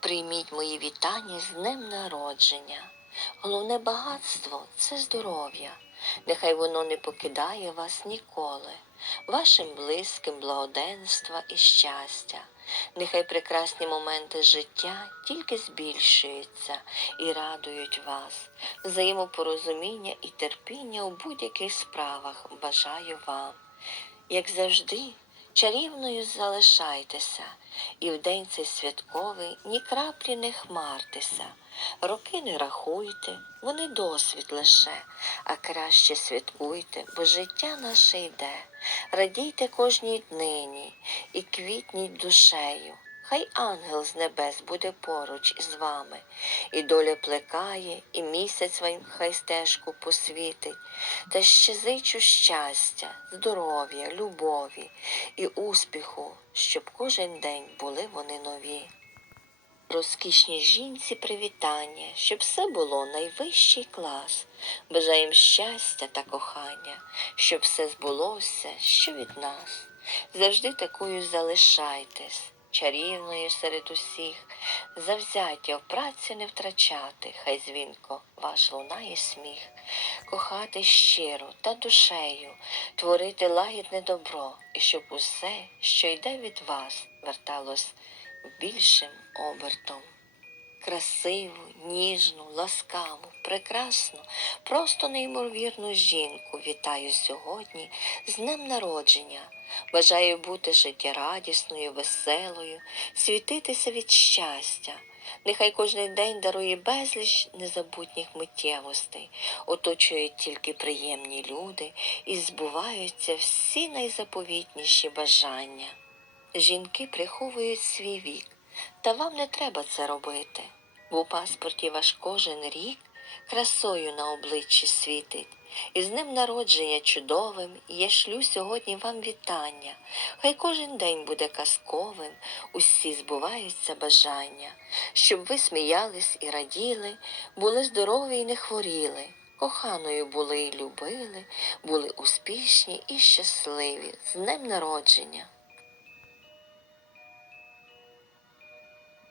Прийміть мої вітання з днем народження. Головне багатство це здоров'я. Нехай воно не покидає вас ніколи. Вашим близьким благоденства і щастя. Нехай прекрасні моменти життя тільки збільшуються і радують вас. Взаємопорозуміння і терпіння у будь-яких справах бажаю вам. Як завжди, чарівною залишайтеся, і в день цей святковий ні краплі не хмартеся. Роки не рахуйте, вони досвід лише, а краще святкуйте, бо життя наше йде. Радійте кожній днині і квітніть душею. Хай ангел з небес буде поруч із вами, і доля плекає, і місяць вам хай стежку посвітить, та ще зичу щастя, здоров'я, любові і успіху, щоб кожен день були вони нові. Розкішній жінці привітання, щоб все було найвищий клас. Бажаєм щастя та кохання, щоб все збулося, що від нас. Завжди такою залишайтесь, чарівною серед усіх, завзяття в праці не втрачати, хай дзвінко ваш лунає сміх, кохати щиро та душею, творити лагідне добро, і щоб усе, що йде від вас, верталось більшим обертом. Красиву, ніжну, ласкаву, прекрасну, просто неймовірну жінку вітаю сьогодні з днем народження. Бажаю бути життєрадісною, веселою, світитися від щастя. Нехай кожен день дарує безліч незабутніх миттєвостей, оточують тільки приємні люди і збуваються всі найзаповітніші бажання. Жінки приховують свій вік, та вам не треба це робити, бо у паспорті ваш кожен рік красою на обличчі світить. І з ним народження чудовим я шлю сьогодні вам вітання. Хай кожен день буде казковим, усі збуваються бажання, щоб ви сміялись і раділи, були здорові і не хворіли, коханою були і любили, були успішні і щасливі з днем народження.